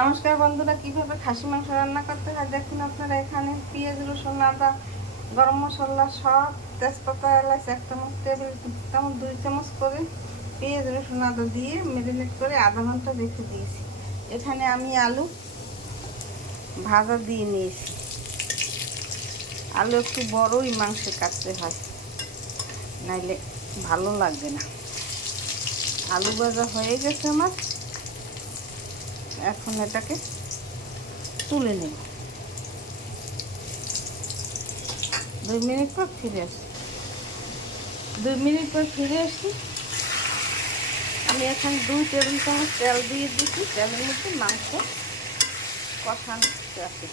নমস্কার বন্ধুরা, কিভাবে খাসি মাংস রান্না করতে হয় দেখুন। আপনারা এখানে পেঁয়াজ, রসুন, আদা, গরম মশলা সব, তেজপাতা, এলাচ 1 চামচ, টেবিল চামচ 2 চামচ করে পেঁয়াজ, রসুন, আদা দিয়ে ম্যারিনেট করে আধা ঘন্টা রেখে দিয়েছি। এখানে আমি আলু ভাজা দিয়ে নিয়েছি। আলু একটু বড়ই মাংসে কাটতে হয়, নাইলে ভালো লাগবে না। আলু ভাজা হয়ে গেছে আমার, এখন এটাকে তুলে নেব। 2 মিনিট পর ফিরে আসি। 2 মিনিট পর ফিরে আসি। আমি এখন 2 টেবিল চামচ তেল দিয়ে দিচ্ছি। তেলের মধ্যে মাংস কষানো আছে।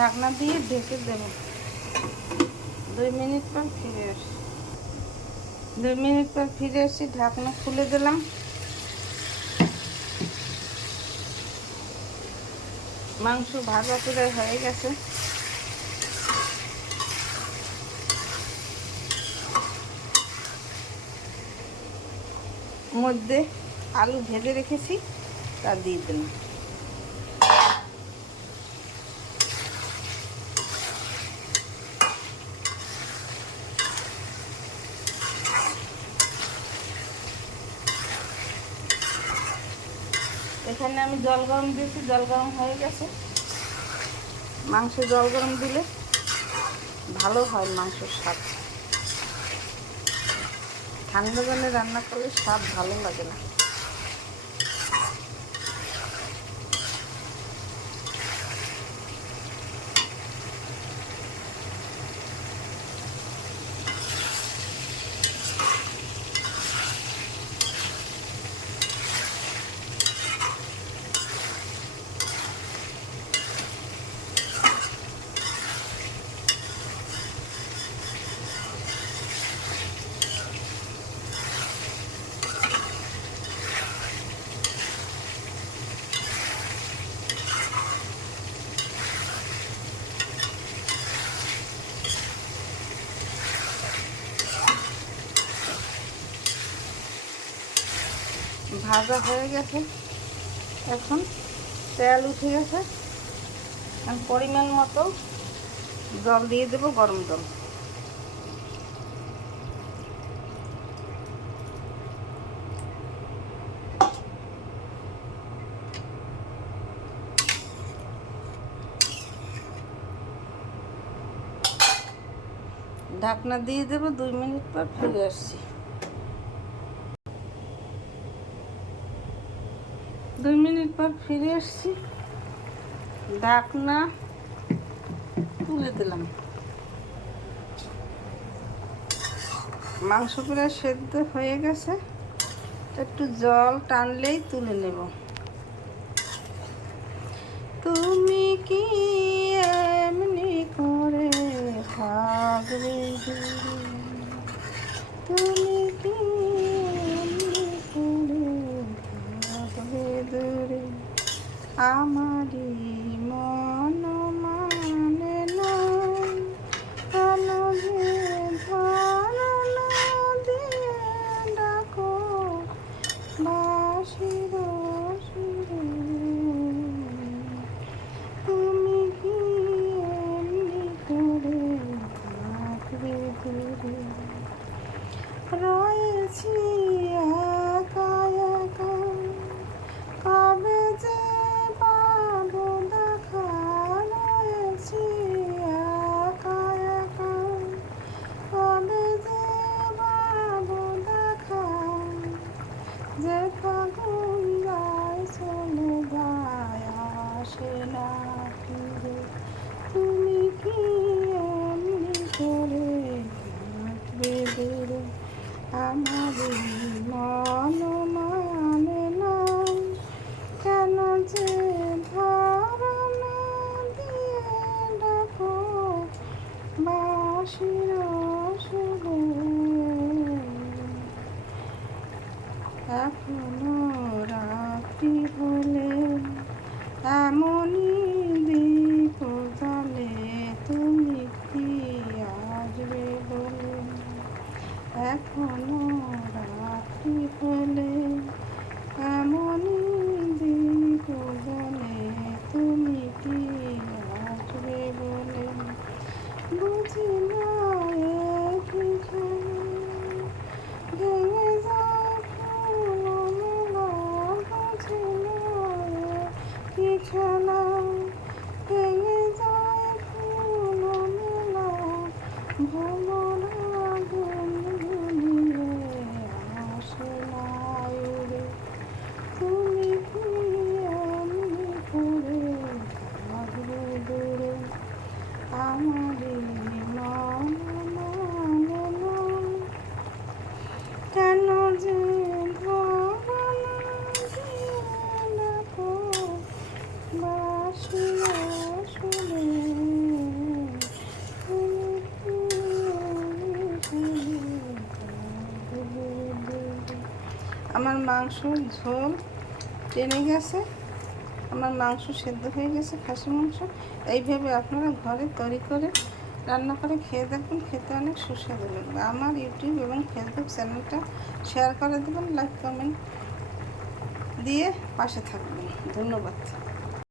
ঢাকনা দিয়ে ঢেকে দেব। 2 মিনিট পর ফিরে আসি। 2 মিনিট পর ফিরে আসি, ঢাকনা খুলে দিলাম। মাংস ভাজা করে হয়ে গেছে। মধ্যে আলু ভেজে রেখেছি, তা দিয়ে দিলাম। এখানে আমি জল গরম দিয়েছি, জল গরম হয়ে গেছে। মাংসে জল গরম দিলে ভালো হয় মাংসের স্বাদ। ঠান্ডা জলে রান্না করলে স্বাদ ভালো লাগে না। ভাজা হয়ে গেছে, এখন তেল উঠে গেছে। এখন পরিমাণ মতো জল দিয়ে দেবো, গরম জল। ঢাকনা দিয়ে দেবো। 2 মিনিট পর ফিরে আসছি। 2 মিনিট পর ফিরে আসছি, ঢাকনা তুলে দিলাম। মাংস প্রায় সেদ্ধ হয়ে গেছে, একটু জল টানলেই তুলে নেব। তুমি কি এমনি করে ভাগবে দূরে, তুমি কি এমনি করে ভাগবে দূরে, আমারই মন মানে না, কালো যে ধারণা দিয়ে ডাকো বাঁশির সুরে, তুমি কি বাঁশির সুরে এখনো রাত্রি হলে এমনই দীপ জ্বলে, তুমি কি আসবে বলে? এখনো রাত্রি হলে এমনই দীপ জ্বলে, তুমি কি আসবে বলে? বুঝি না কি ভেঙে যায় ফুল মেলা, বুঝি না কি খেলা ভেঙে যায় ফুল মেলা, ভালো লাগুন গুলিয়ে আসে না উড়ে, তুমি কি এমনি করে থাকবে দূরে? আমারই মন মানে না, কেন যে ভাবনা দিয়ে ডাকো বাঁশির সুরে, তুমি কি আমার মাংসর ঝোল টেনে গেছে, আমার মাংস সেদ্ধ হয়ে গেছে, খাসি মাংস। এইভাবে আপনারা ঘরে তৈরি করে রান্না করে খেয়ে দেখবেন, খেতে অনেক সুস্বাদু লাগবে। আমার ইউটিউব এবং ফেসবুক চ্যানেলটা শেয়ার করে দেবেন, লাইক কমেন্ট দিয়ে পাশে থাকবেন। ধন্যবাদ।